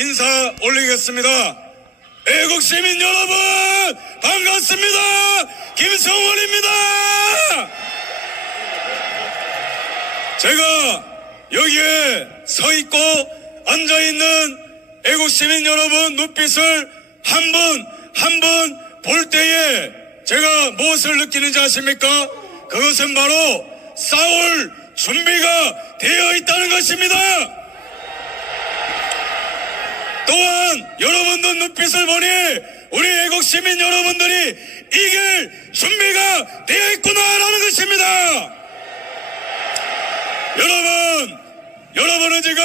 인사 올리겠습니다. 애국시민 여러분 반갑습니다. 김성원입니다. 제가 여기에 서 있고 앉아있는 애국시민 여러분 눈빛을 한 분 한 분 볼 때에 제가 무엇을 느끼는지 아십니까? 그것은 바로 싸울 준비가 되어 있다는 것입니다. 또한 여러분들 눈빛을 보니 우리 애국시민 여러분들이 이길 준비가 되어 있구나라는 것입니다. 여러분은 지금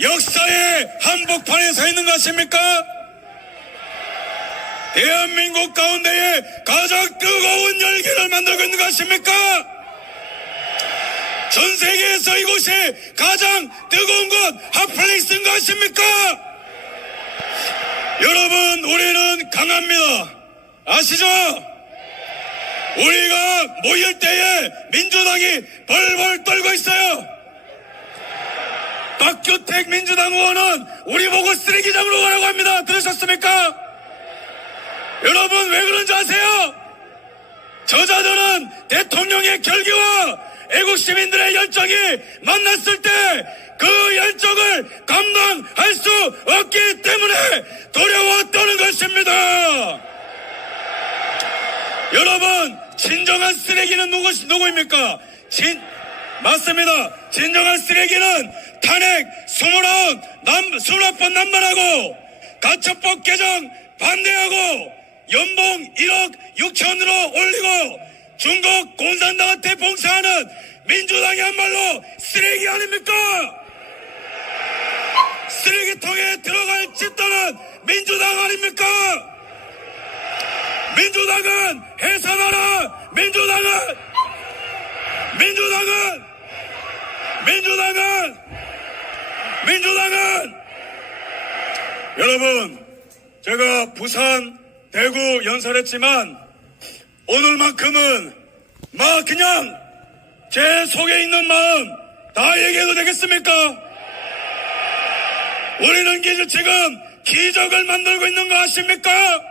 역사의 한복판에 서 있는 것 같습니까? 대한민국 가운데에 가장 뜨거운 열기를 만들고 있는 것 같습니까? 전 세계에서 이곳이 가장 뜨거운 곳 핫플레이스인 것 같습니까? 여러분, 우리는 강합니다. 아시죠? 우리가 모일 때에 민주당이 벌벌 떨고 있어요. 박규택 민주당 의원은 우리 보고 쓰레기장으로 가라고 합니다. 들으셨습니까? 여러분, 왜 그런지 아세요? 저자들은 대통령의 결기와 애국시민들의 열정이 만났을 때 그 열정을 감당할 수 없기 때문에 두려웠다는 것입니다. 여러분, 진정한 쓰레기는 누구입니까? 맞습니다. 진정한 쓰레기는 탄핵 29번 남발하고 가처법 개정 반대하고 연봉 1억 6천으로 올리고 중국 공산당한테 봉사하는 민주당이야말로 쓰레기 아닙니까? 쓰레기통에 들어갈 집단은 민주당 아닙니까? 민주당은 해산하라! 민주당은 여러분, 제가 부산, 대구 연설했지만 오늘만큼은 그냥 제 속에 있는 마음 다 얘기해도 되겠습니까? 우리는 지금 기적을 만들고 있는 거 아십니까?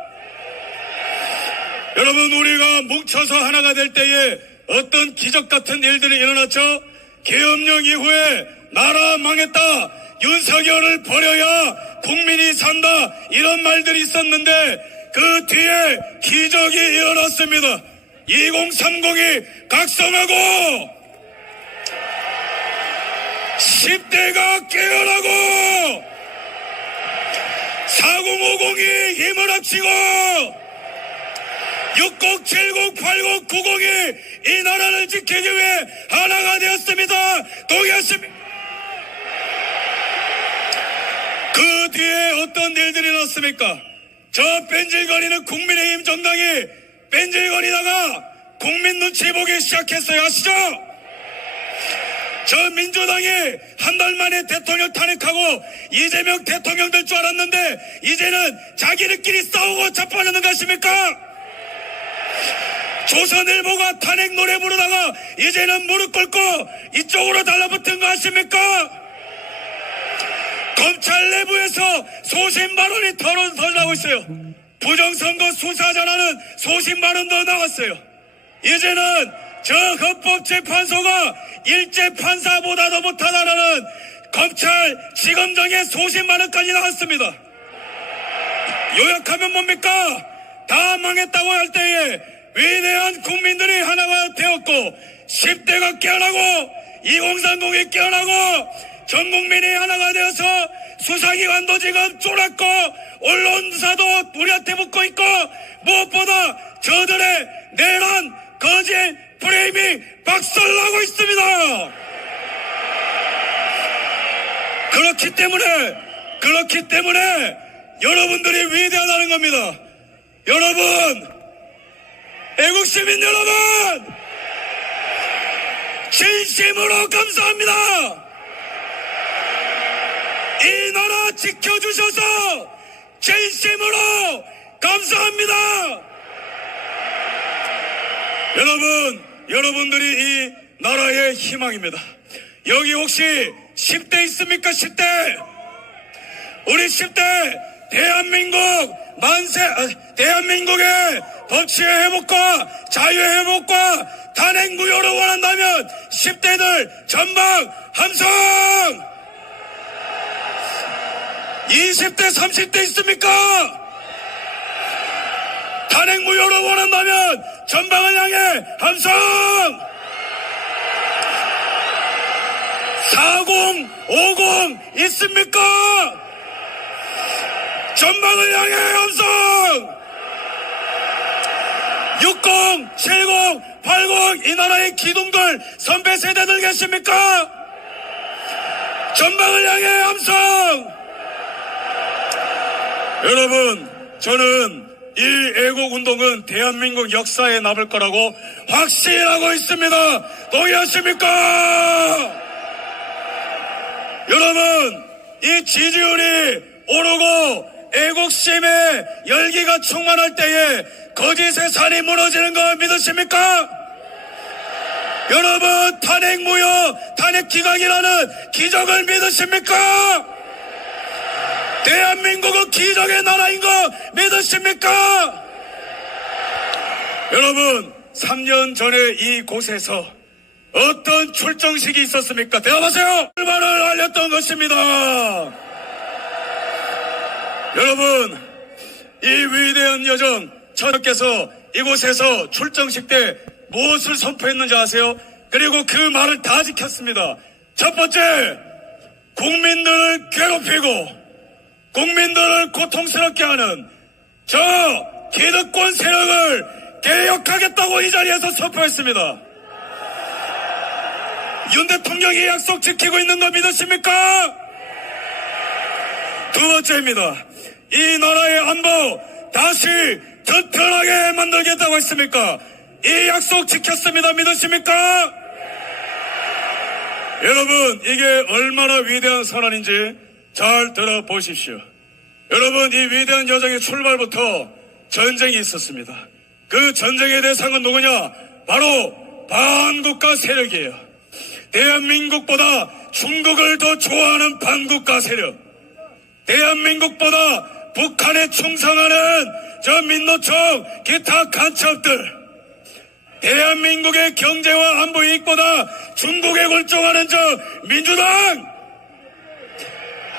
여러분, 우리가 뭉쳐서 하나가 될 때에 어떤 기적 같은 일들이 일어났죠? 계엄령 이후에 나라 망했다, 윤석열을 버려야 국민이 산다, 이런 말들이 있었는데 그 뒤에 기적이 일어났습니다. 2030이 각성하고 10대가 깨어나고 4050이 힘을 합치고 60, 70, 80, 90이 이 나라를 지키기 위해 하나가 되었습니다. 동의하십니까? 그 뒤에 어떤 일들이 일어났습니까? 저 뺀질거리는 국민의힘 정당이 뺀질거리다가 국민 눈치 보기 시작했어요. 아시죠? 저 민주당이 한 달 만에 대통령 탄핵하고 이재명 대통령 될 줄 알았는데 이제는 자기들끼리 싸우고 자빠지는 것입니까? 조선일보가 탄핵 노래 부르다가 이제는 무릎 꿇고 이쪽으로 달라붙은 거 아십니까? 검찰 내부에서 소신 발언이 털어나고 있어요. 부정선거 수사자라는 소신 발언도 나왔어요. 이제는 저 헌법재판소가 일제 판사보다도 못하다라는 검찰 지검장의 소신 발언까지 나왔습니다. 요약하면 뭡니까? 다 망했다고 할 때에 위대한 국민들이 하나가 되었고 10대가 깨어나고 2030이 깨어나고 전 국민이 하나가 되어서 수사기관도 지금 쫄았고 언론사도 우리한테 붙고 있고 무엇보다 저들의 내란 거짓 프레임이 박살나고 있습니다. 그렇기 때문에 여러분들이 위대하다는 겁니다. 여러분, 애국시민 여러분, 진심으로 감사합니다. 이 나라 지켜주셔서 진심으로 감사합니다. 여러분들이 이 나라의 희망입니다. 여기 혹시 10대 있습니까? 10대. 우리 10대 대한민국의 법치의 회복과 자유의 회복과 탄핵 무효를 원한다면 10대들 전방 함성! 20대 30대 있습니까? 탄핵 무효를 원한다면 전방을 향해 함성! 40, 50 있습니까? 전방을 향해 함성! 60, 70, 80 이 나라의 기둥들 선배 세대들 계십니까? 전방을 향해 함성! 여러분, 저는 이 애국운동은 대한민국 역사에 남을 거라고 확신하고 있습니다. 동의하십니까? 여러분, 이 지지율이 오르고 애국심의 열기가 충만할 때에 거짓의 산이 무너지는 거 믿으십니까? 여러분, 탄핵 무효, 탄핵 기각이라는 기적을 믿으십니까? 대한민국은 기적의 나라인 거 믿으십니까? 여러분, 3년 전에 이곳에서 어떤 출정식이 있었습니까? 대답하세요! 출마를 알렸던 것입니다. 여러분, 이 위대한 여정, 저녁께서 이곳에서 출정식 때 무엇을 선포했는지 아세요? 그리고 그 말을 다 지켰습니다. 첫 번째, 국민들을 괴롭히고 국민들을 고통스럽게 하는 저 기득권 세력을 개혁하겠다고 이 자리에서 선포했습니다. 윤 대통령이 약속 지키고 있는 거 믿으십니까? 두 번째입니다. 이 나라의 안보 다시 튼튼하게 만들겠다고 했습니까? 이 약속 지켰습니다. 믿으십니까? 여러분, 이게 얼마나 위대한 선언인지 잘 들어보십시오. 여러분, 이 위대한 여정의 출발부터 전쟁이 있었습니다. 그 전쟁의 대상은 누구냐? 바로 반국가 세력이에요. 대한민국보다 중국을 더 좋아하는 반국가 세력, 대한민국보다 북한에 충성하는 저 민노총 기타 간첩들, 대한민국의 경제와 안보 이익보다 중국에 굴종하는 저 민주당,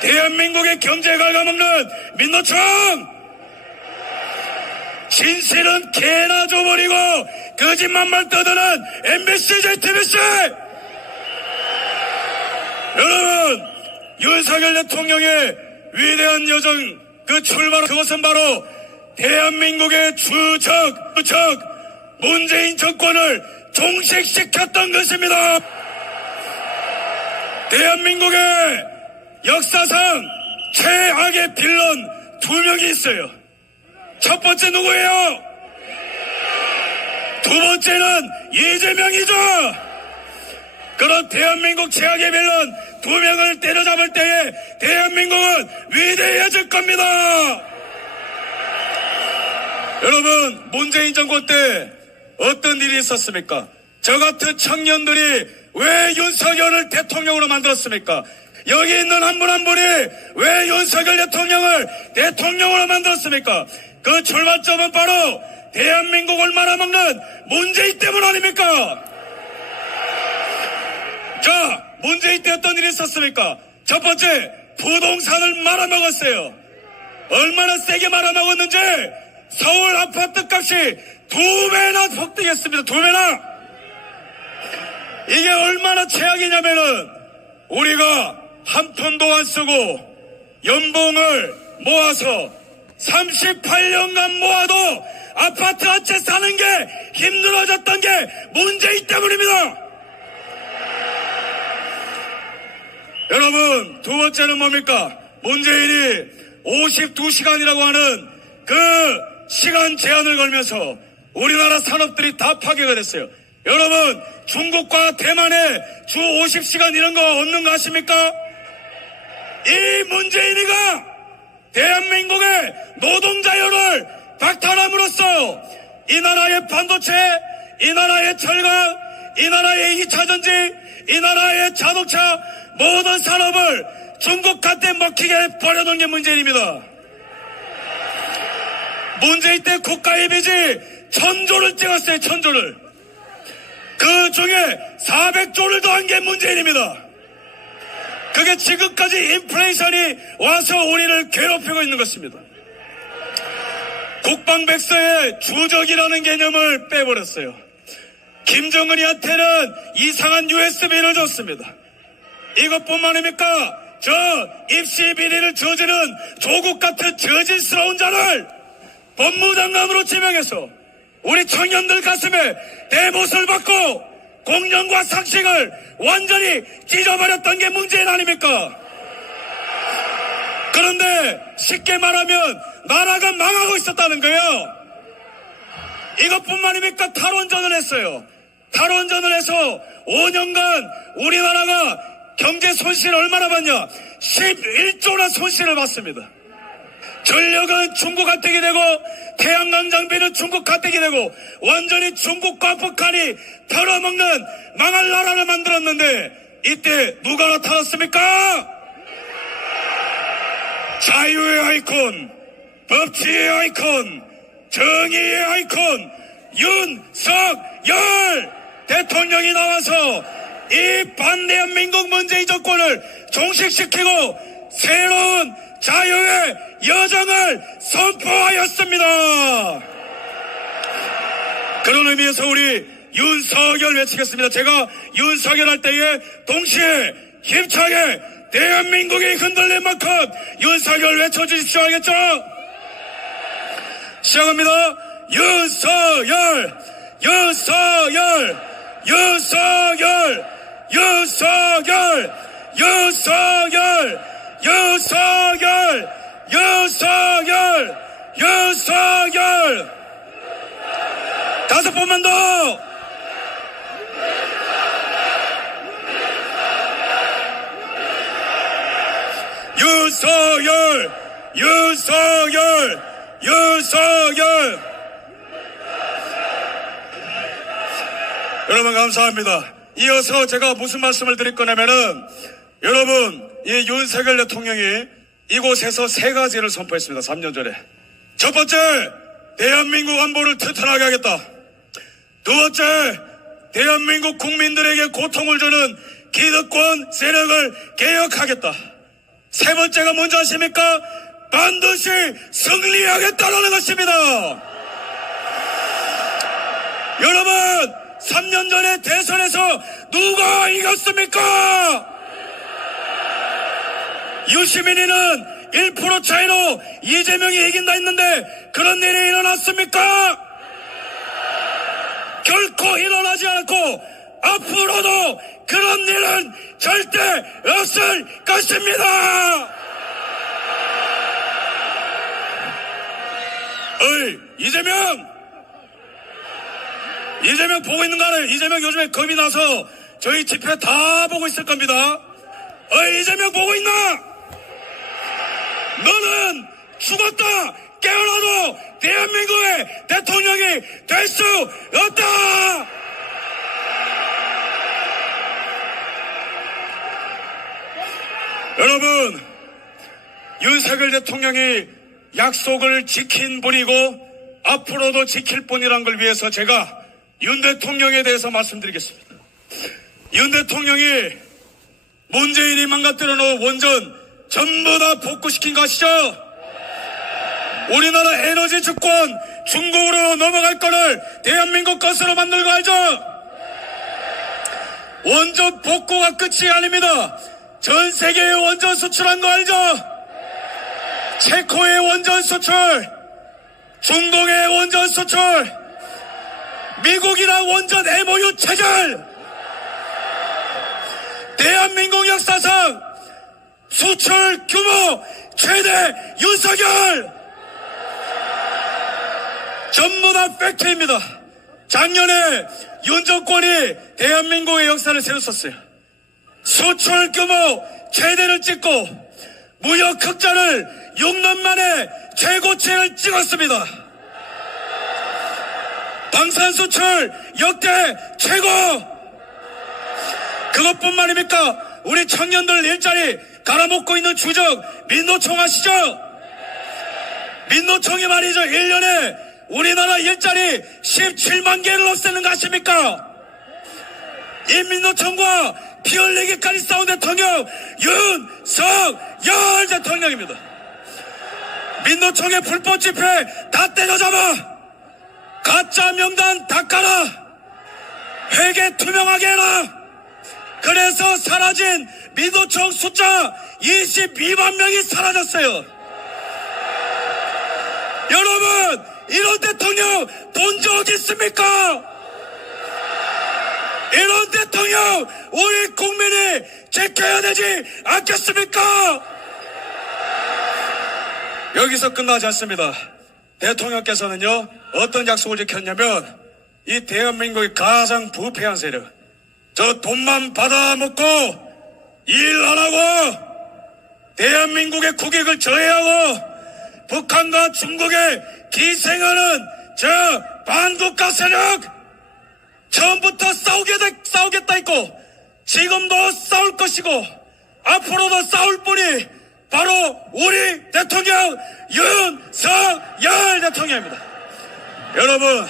대한민국의 경제 갉아먹는 민노총, 진실은 개나 줘버리고 거짓말만 떠드는 MBC, JTBC. 여러분, 윤석열 대통령의 위대한 여정 그 출발, 그것은 바로 대한민국의 주적 문재인 정권을 종식시켰던 것입니다. 대한민국의 역사상 최악의 빌런 2명이 있어요. 첫 번째 누구예요? 두 번째는 이재명이죠. 그런 대한민국 최악의 빌런 2명을 때려잡을 때에 대한민국은 위대해질 겁니다. 여러분, 문재인 정권 때 어떤 일이 있었습니까? 저 같은 청년들이 왜 윤석열을 대통령으로 만들었습니까? 여기 있는 한 분 한 분이 왜 윤석열 대통령을 대통령으로 만들었습니까? 그 출발점은 바로 대한민국을 말아먹는 문재인 때문 아닙니까? 자, 문재인 때 어떤 일이 있었습니까? 첫 번째, 부동산을 말아먹었어요. 얼마나 세게 말아먹었는지 서울 아파트 값이 2배나 폭등했습니다. 2배나. 이게 얼마나 최악이냐면은 우리가 한 푼도 안 쓰고 연봉을 모아서 38년간 모아도 아파트 한 채 사는 게 힘들어졌던 게 문재인 때문입니다. 여러분, 두 번째는 뭡니까? 문재인이 52시간이라고 하는 그 시간 제한을 걸면서 우리나라 산업들이 다 파괴가 됐어요. 여러분, 중국과 대만에 주 50시간 이런 거 없는 거 아십니까? 이 문재인이가 대한민국의 노동자율을 박탈함으로써 이 나라의 반도체, 이 나라의 철강, 이 나라의 2차전지, 이 나라의 자동차 모든 산업을 중국한테 먹히게 버려놓은 게 문재인입니다. 문재인 때 국가 이미지 1000조를 찍었어요. 1000조를. 그 중에 400조를 더한 게 문재인입니다. 그게 지금까지 인플레이션이 와서 우리를 괴롭히고 있는 것입니다. 국방백서에 주적이라는 개념을 빼버렸어요. 김정은이한테는 이상한 USB를 줬습니다. 이것뿐만입니까? 저 입시 비리를 저지른 조국 같은 저질스러운 자를 법무장관으로 지명해서 우리 청년들 가슴에 대못을 받고 공연과 상식을 완전히 찢어버렸던 게 문재인 아닙니까? 그런데 쉽게 말하면 나라가 망하고 있었다는 거예요. 이것뿐만입니까? 탈원전을 했어요. 탈원전을 해서 5년간 우리나라가 경제 손실을 얼마나 봤냐? 11조나 손실을 봤습니다. 전력은 중국 혜택이 되고 태양광 장비는 중국 혜택이 되고 완전히 중국과 북한이 털어먹는 망할 나라를 만들었는데 이때 누가 나타났습니까? 자유의 아이콘, 법치의 아이콘, 정의의 아이콘 윤석열 대통령이 나와서 이 반대한민국 문재인 정권을 종식시키고 새로운 자유의 여정을 선포하였습니다. 그런 의미에서 우리 윤석열 외치겠습니다. 제가 윤석열 할 때에 동시에 힘차게 대한민국이 흔들릴 만큼 윤석열 외쳐주십시오. 알겠죠? 시작합니다. 윤석열, 윤석열, 윤석열, 윤석열, 윤석열, 윤석열, 윤석열, 윤석열. 5번만 더. 윤석열, 윤석열, 윤석열. 여러분 감사합니다. 이어서 제가 무슨 말씀을 드릴 거냐면은 여러분 이 윤석열 대통령이 이곳에서 3가지를 선포했습니다. 3년 전에. 첫 번째, 대한민국 안보를 튼튼하게 하겠다. 두 번째, 대한민국 국민들에게 고통을 주는 기득권 세력을 개혁하겠다. 세 번째가 뭔지 아십니까? 반드시 승리하겠다는 것입니다. 여러분 3년 전에 대선에서 누가 이겼습니까? 유시민이는 1% 차이로 이재명이 이긴다 했는데 그런 일이 일어났습니까? 결코 일어나지 않고 앞으로도 그런 일은 절대 없을 것입니다. 어이 이재명 보고 있는 거 알아요? 이재명 요즘에 겁이 나서 저희 집회 다 보고 있을 겁니다. 어이 이재명 보고 있나? 너는 죽었다 깨어나도 대한민국의 대통령이 될 수 없다. 여러분 윤석열 대통령이 약속을 지킨 분이고 앞으로도 지킬 분이란 걸 위해서 제가 윤 대통령에 대해서 말씀드리겠습니다. 윤 대통령이 문재인이 망가뜨려 놓은 원전 전부 다 복구시킨 거 아시죠? 우리나라 에너지 주권 중국으로 넘어갈 거를 대한민국 것으로 만들고 알죠? 원전 복구가 끝이 아닙니다. 전 세계에 원전 수출한 거 알죠? 체코의 원전 수출, 중동의 원전 수출, 미국이랑 원전 MOU 체결. 대한민국 역사상 수출 규모 최대 윤석열. 전부 다 팩트입니다. 작년에 윤 정권이 대한민국의 역사를 세웠었어요. 수출 규모 최대를 찍고 무역 흑자를 6년 만에 최고치를 찍었습니다. 방산 수출 역대 최고. 그것뿐만입니까? 우리 청년들 일자리 갈아먹고 있는 주적 민노총 아시죠? 민노총이 말이죠. 1년에 우리나라 일자리 17만 개를 없애는 거 아십니까? 이 민노총과 피 흘리기까지 싸운 대통령 윤석열 대통령입니다. 민노총의 불법 집회 다 때려잡아, 가짜 명단 다 깔아, 회계 투명하게 해라. 그래서 사라진 민노총 숫자 22만 명이 사라졌어요. 여러분, 이런 대통령 본 적 있습니까? 이런 대통령 우리 국민이 지켜야 되지 않겠습니까? 여기서 끝나지 않습니다. 대통령께서는요, 어떤 약속을 지켰냐면, 이 대한민국의 가장 부패한 세력, 저 돈만 받아먹고 일 안 하고 대한민국의 국익을 저해하고 북한과 중국에 기생하는 저 반국가 세력, 처음부터 싸우겠다 했고 지금도 싸울 것이고 앞으로도 싸울 분이 바로 우리 대통령 윤석열 대통령입니다. 여러분,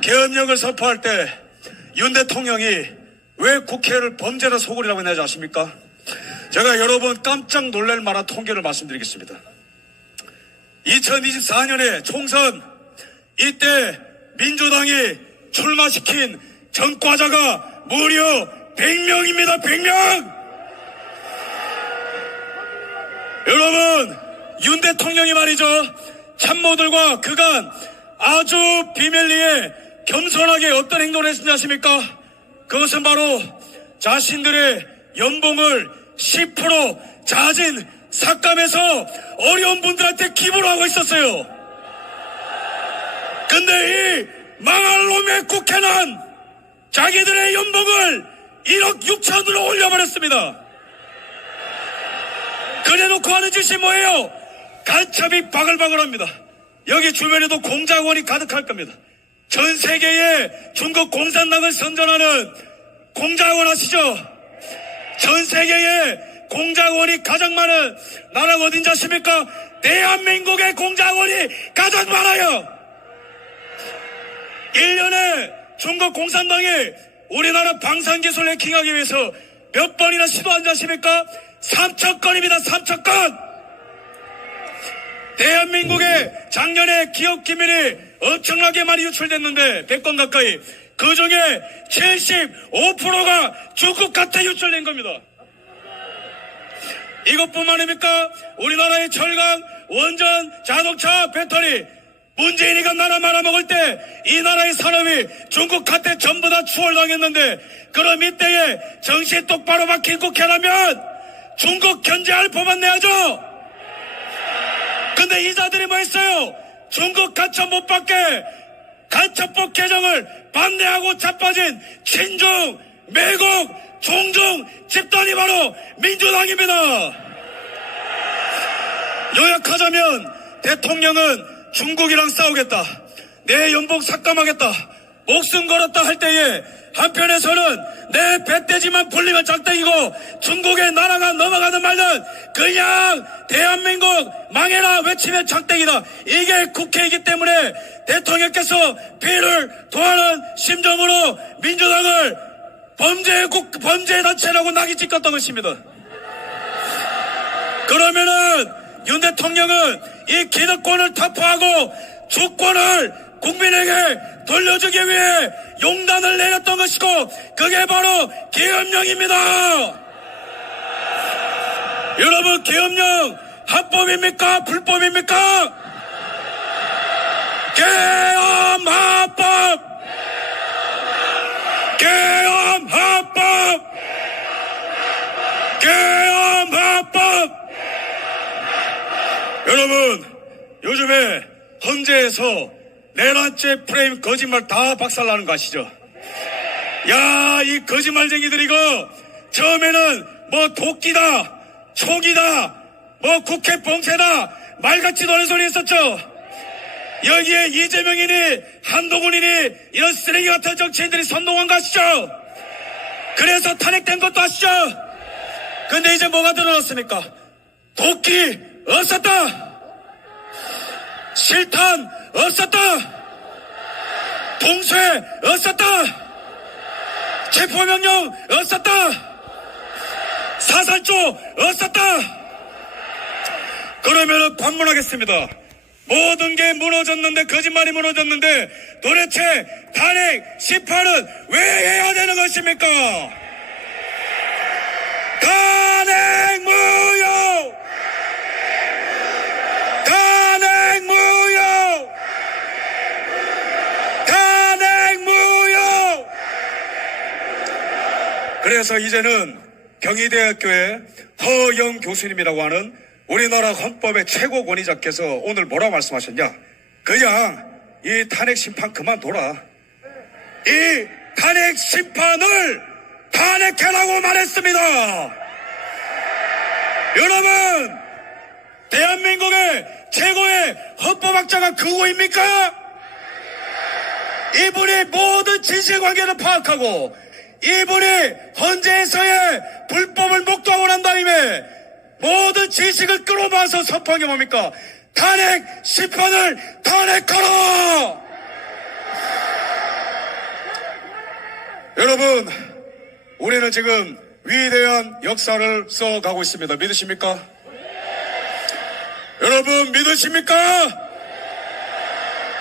계엄령을 선포할 때 윤 대통령이 왜 국회를 범죄나 소굴이라고 했는지 아십니까? 제가 여러분 깜짝 놀랄 만한 통계를 말씀드리겠습니다. 2024년에 총선, 이때 민주당이 출마시킨 전과자가 무려 100명입니다. 100명! 여러분, 윤 대통령이 말이죠, 참모들과 그간 아주 비밀리에 겸손하게 어떤 행동을 했는지 아십니까? 그것은 바로 자신들의 연봉을 10% 자진 삭감해서 어려운 분들한테 기부를 하고 있었어요. 근데 이 망할 놈의 국회는 자기들의 연봉을 1억 6천으로 올려버렸습니다. 그래놓고 하는 짓이 뭐예요? 간첩이 바글바글합니다. 여기 주변에도 공작원이 가득할 겁니다. 전 세계에 중국 공산당을 선전하는 공작원 아시죠? 전 세계에 공작원이 가장 많은 나라가 어딘지 아십니까? 대한민국의 공작원이 가장 많아요. 1년에 중국 공산당이 우리나라 방산기술 해킹하기 위해서 몇 번이나 시도한지 아십니까? 3,000건입니다. 3,000건! 대한민국의 작년에 기업 기밀이 엄청나게 많이 유출됐는데 100건 가까이, 그 중에 75%가 중국한테 유출된 겁니다. 이것뿐만입니까? 우리나라의 철강, 원전, 자동차, 배터리, 문재인이가 나라 말아먹을 때 이 나라의 산업이 중국한테 전부 다 추월당했는데, 그럼 이때에 정신 똑바로 박힌 국회라면 중국 견제할 법안 내야죠. 근데 이자들이 뭐 했어요? 중국 간첩 못 받게 간첩법 개정을 반대하고 자빠진 친중, 매국, 종중 집단이 바로 민주당입니다. 요약하자면 대통령은 중국이랑 싸우겠다, 내 연봉 삭감하겠다, 목숨 걸었다 할 때에 한편에서는 내 배돼지만 불리면 작대기고 중국의 나라가 넘어가든 말든 그냥 대한민국 망해라 외치면 작대기다. 이게 국회이기 때문에 대통령께서 피를 토하는 심정으로 민주당을 범죄단체라고 낙인 찍었던 것입니다. 그러면은 윤 대통령은 이 기득권을 타파하고 주권을 국민에게 돌려주기 위해 용단을 내렸던 것이고, 그게 바로 계엄령입니다. 여러분, 계엄령 합법입니까? 불법입니까? 계엄 합법! 계엄 합법! 계엄 합법! 여러분, 요즘에 헌재에서 내란죄 프레임 거짓말 다 박살나는 거 아시죠? 야, 이 거짓말쟁이들 이거 처음에는 뭐 도끼다, 촉이다, 뭐 국회 봉쇄다, 말같지도 않은 소리 했었죠. 여기에 이재명이니 한동훈이니 이런 쓰레기 같은 정치인들이 선동한 거 아시죠? 그래서 탄핵된 것도 아시죠? 근데 이제 뭐가 드러났습니까? 도끼 없었다. 실탄 없었다. 동쇠 없었다. 체포명령 없었다. 사살조 없었다. 그러면 반문하겠습니다. 모든 게 무너졌는데, 거짓말이 무너졌는데 도대체 탄핵 심판은 왜 해야 되는 것입니까? 탄핵 무효! 탄핵 무효! 탄핵 무효! 그래서 이제는 경희대학교의 허영 교수님이라고 하는 우리나라 헌법의 최고 권위자께서 오늘 뭐라고 말씀하셨냐? 그냥 이 탄핵 심판 그만둬라. 이 탄핵 심판을 탄핵해라고 말했습니다. 여러분, 대한민국의 최고의 헌법학자가 그거입니까? 이분이 모든 진실관계를 파악하고 이분이 헌재에서의 불법을 목도하고 난 다음에 모든 지식을 끌어모아서 선포한 게 뭡니까? 탄핵 심판을 탄핵하라! 여러분, 우리는 지금 위대한 역사를 써가고 있습니다. 믿으십니까? 여러분, 믿으십니까?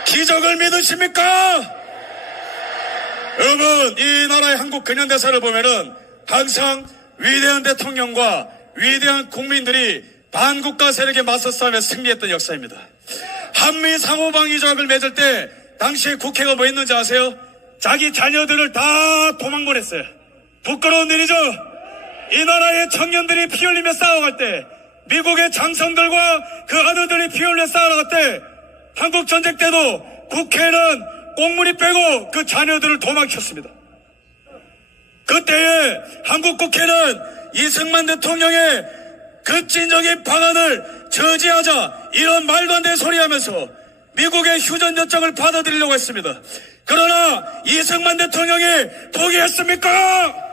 기적을 믿으십니까? 여러분, 이 나라의 한국 근현대사를 보면은 항상 위대한 대통령과 위대한 국민들이 반국가 세력에 맞서 싸우며 승리했던 역사입니다. 한미 상호방위 조약을 맺을 때 당시에 국회가 뭐 했는지 아세요? 자기 자녀들을 다 도망보냈어요. 부끄러운 일이죠. 이 나라의 청년들이 피 흘리며 싸워갈 때, 미국의 장성들과 그 아들들이 피 흘려 싸워갈 때, 한국 전쟁 때도 국회는 꽁무니 빼고 그 자녀들을 도망쳤습니다. 그때에 한국 국회는 이승만 대통령의 그 찐적인 방안을 저지하자 이런 말도 안 되는 소리 하면서 미국의 휴전 요청을 받아들이려고 했습니다. 그러나 이승만 대통령이 포기했습니까?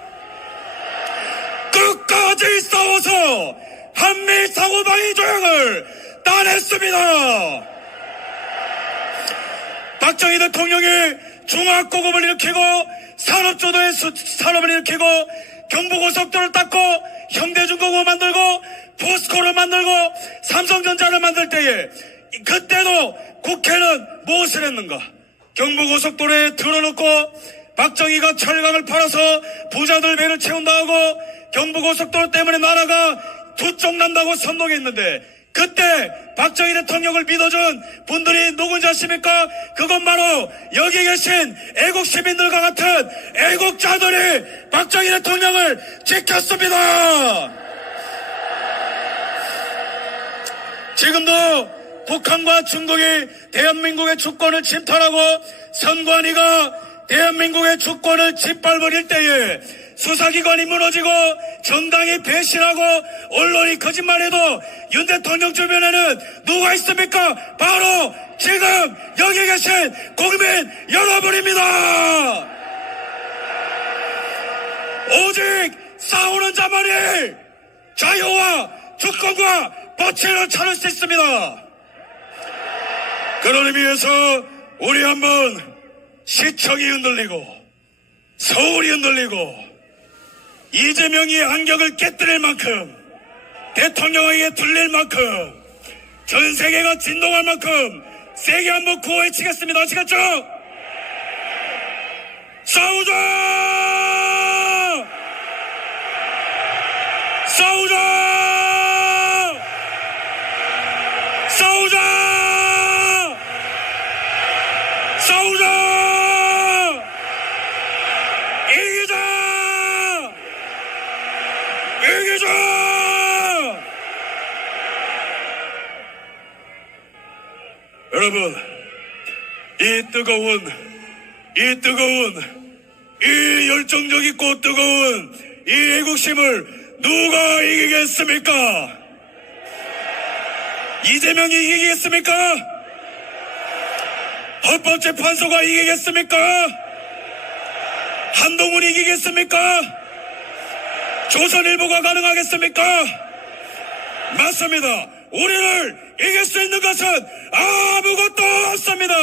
끝까지 싸워서 한미 상호방위 조약을 따냈습니다. 박정희 대통령이 중화고급을 일으키고 산업조도의 산업을 일으키고 경부고속도를 닦고 현대중공업 만들고 포스코를 만들고 삼성전자를 만들 때에 그때도 국회는 무엇을 했는가? 경부고속도로에 들어놓고 박정희가 철강을 팔아서 부자들 배를 채운다 하고 경부고속도로 때문에 나라가 두 쪽 난다고 선동했는데 그때 박정희 대통령을 믿어준 분들이 누군지 아십니까? 그건 바로 여기 계신 애국 시민들과 같은 애국자들이 박정희 대통령을 지켰습니다. 지금도 북한과 중국이 대한민국의 주권을 침탈하고 선관위가 대한민국의 주권을 짓밟을 때에 수사기관이 무너지고 정당이 배신하고 언론이 거짓말해도 윤 대통령 주변에는 누가 있습니까? 바로 지금 여기 계신 국민 여러분입니다. 오직 싸우는 자만이 자유와 주권과 법치를 찾을 수 있습니다. 그런 의미에서 우리 한번 시청이 흔들리고 서울이 흔들리고 이재명이 안격을 깨뜨릴 만큼 대통령에게 들릴 만큼 전 세계가 진동할 만큼 세게 한번 구호해치겠습니다. 아시겠죠? 싸우자! 싸우자! 싸우자! 싸우자! 여러분, 이 열정적 있고 뜨거운 이 애국심을 누가 이기겠습니까? 이재명이 이기겠습니까? 헌법재판소가 이기겠습니까? 한동훈이 이기겠습니까? 조선일보가 가능하겠습니까? 맞습니다. 우리를 이길 수 있는 것은 아무것도 없습니다.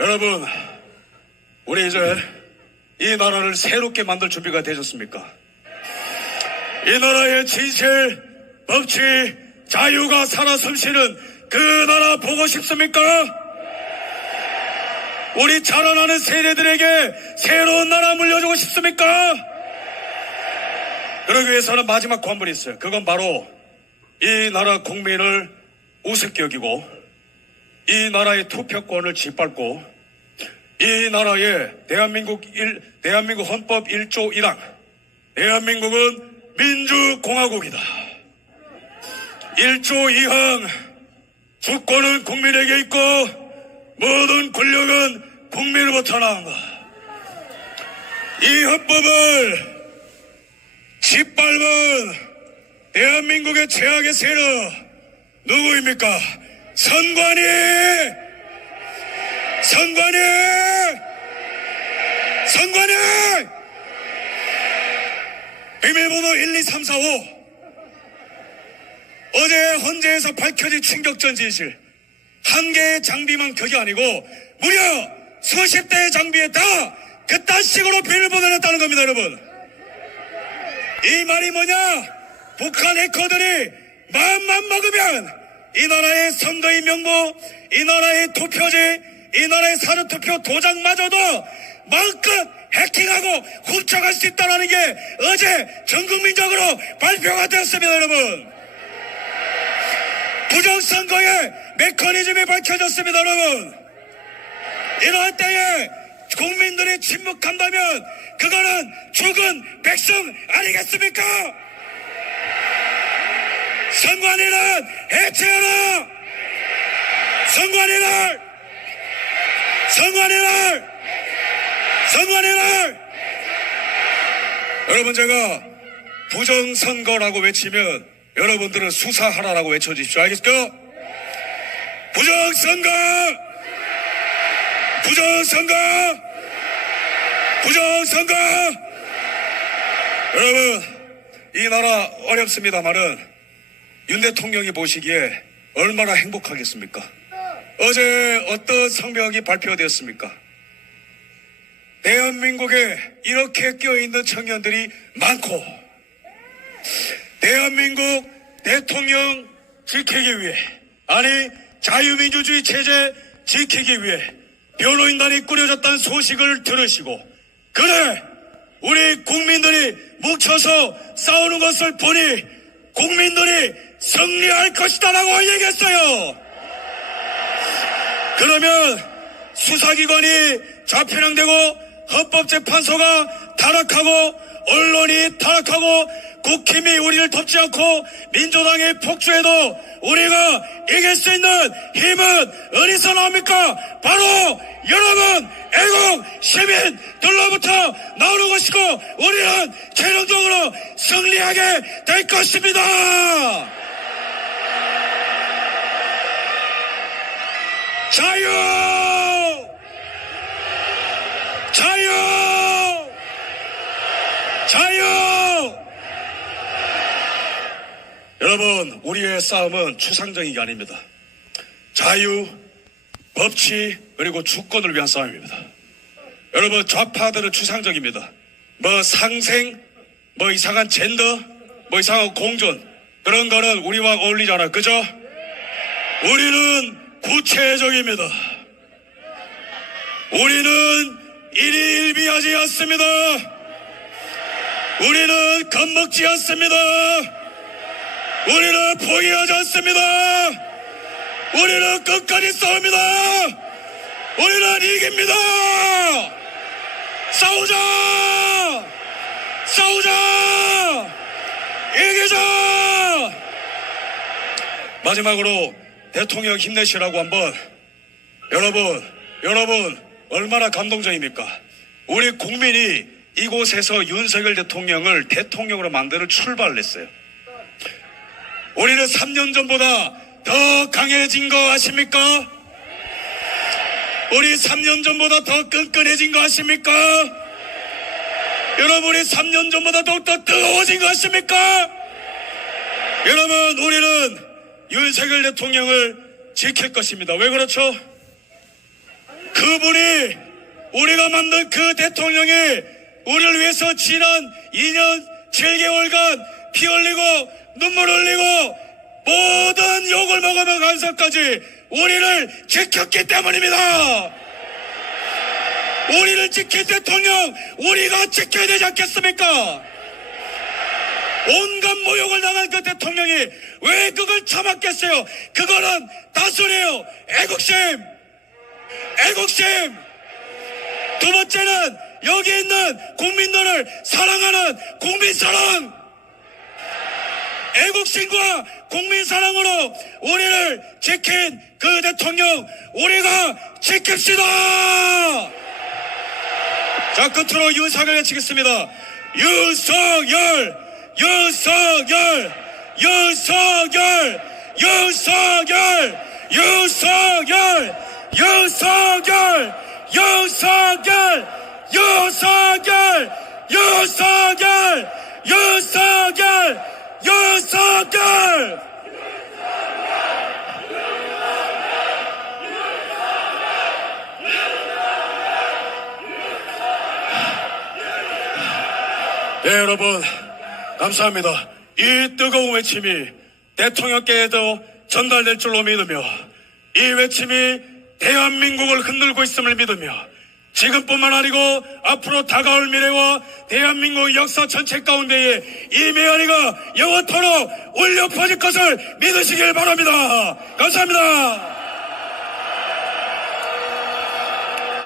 여러분, 우리 이제 이 나라를 새롭게 만들 준비가 되셨습니까? 이 나라의 진실, 법치, 자유가 살아 숨쉬는 그 나라 보고 싶습니까? 우리 자라나는 세대들에게 새로운 나라 물려주고 싶습니까? 그러기 위해서는 마지막 관문이 있어요. 그건 바로 이 나라 국민을 우습게 여기고 이 나라의 투표권을 짓밟고 이 나라의 대한민국 헌법 1조 1항 대한민국은 민주공화국이다. 1조 2항 주권은 국민에게 있고 모든 권력은 국민으로부터 나온다. 이 헌법을 짓밟은 대한민국의 최악의 세력 누구입니까? 선관위! 비밀번호 1, 2, 3, 4, 5 어제 헌재에서 밝혀진 충격전 진실 한 개의 장비만 그게 아니고 무려 수십 대의 장비에 다 그딴 식으로 비밀번호를 했다는 겁니다. 여러분, 이 말이 뭐냐? 북한 해커들이 마음만 먹으면 이 나라의 선거인 명부, 이 나라의 투표지, 이 나라의 사전투표 도장마저도 마음껏 해킹하고 훔쳐갈 수 있다는 게 어제 전국민적으로 발표가 되었습니다. 여러분, 부정선거의 메커니즘이 밝혀졌습니다. 여러분, 이러한 때에 국민들이 침묵한다면 그거는 죽은 백성 아니겠습니까? 선관위를 해체하라! 선관위를! 여러분, 제가 부정선거라고 외치면 여러분들은 수사하라라고 외쳐주십시오. 알겠습니까? 부정선거! 여러분, 이 나라 어렵습니다만은 윤 대통령이 보시기에 얼마나 행복하겠습니까? 어제 어떤 성명이 발표되었습니까? 대한민국에 이렇게 끼어있는 청년들이 많고 대한민국 대통령 지키기 위해, 아니 자유민주주의 체제 지키기 위해 변호인단이 꾸려졌다는 소식을 들으시고, 그래 우리 국민들이 뭉쳐서 싸우는 것을 보니 국민들이 승리할 것이다 라고 얘기했어요. 그러면 수사기관이 좌편향되고 헌법재판소가 타락하고 언론이 타락하고 국힘이 우리를 돕지 않고 민주당이 폭주해도 우리가 이길 수 있는 힘은 어디서 나옵니까? 바로 여러분 애국 시민들로부터 나오는 것이고 우리는 최종적으로 승리하게 될 것입니다. 자유! 여러분, 우리의 싸움은 추상적인 게 아닙니다. 자유, 법치, 그리고 주권을 위한 싸움입니다. 여러분, 좌파들은 추상적입니다. 뭐 상생, 뭐 이상한 젠더, 뭐 이상한 공존, 그런 거는 우리와 어울리잖아, 그죠? 우리는 구체적입니다. 우리는 일희일비하지 않습니다. 우리는 겁먹지 않습니다. 우리는 포기하지 않습니다. 우리는 끝까지 싸웁니다. 우리는 이깁니다. 싸우자! 이기자! 마지막으로 대통령 힘내시라고 한번, 여러분 얼마나 감동적입니까? 우리 국민이 이곳에서 윤석열 대통령을 대통령으로 만드는 출발을 했어요. 우리는 3년 전보다 더 강해진 거 아십니까? 우리 3년 전보다 더 끈끈해진 거 아십니까? 여러분이 3년 전보다 더욱더 뜨거워진 것 같습니까? 여러분, 우리는 윤석열 대통령을 지킬 것입니다. 왜 그렇죠? 그분이, 우리가 만든 그 대통령이 우리를 위해서 지난 2년 7개월간 피 흘리고 눈물 흘리고 모든 욕을 먹으면서까지 우리를 지켰기 때문입니다. 우리를 지킨 대통령 우리가 지켜야 되지 않겠습니까? 온갖 모욕을 당한 그 대통령이 왜 그걸 참았겠어요? 그거는 다소리예요. 애국심. 두 번째는 여기 있는 국민들을 사랑하는 국민사랑. 애국심과 국민사랑으로 우리를 지킨 그 대통령 우리가 지킵시다. 자, 끝으로 윤석열 외치겠습니다. 윤석열, 윤석열, 윤석열, 윤석열, 윤석열, 윤석열, 윤석열, 윤석열, 윤석열, 윤석열, 윤석열. 네, 여러분 감사합니다. 이 뜨거운 외침이 대통령께에도 전달될 줄로 믿으며 이 외침이 대한민국을 흔들고 있음을 믿으며 지금뿐만 아니고 앞으로 다가올 미래와 대한민국 역사 전체 가운데에 이 메아리가 영원토록 울려 퍼질 것을 믿으시길 바랍니다. 감사합니다.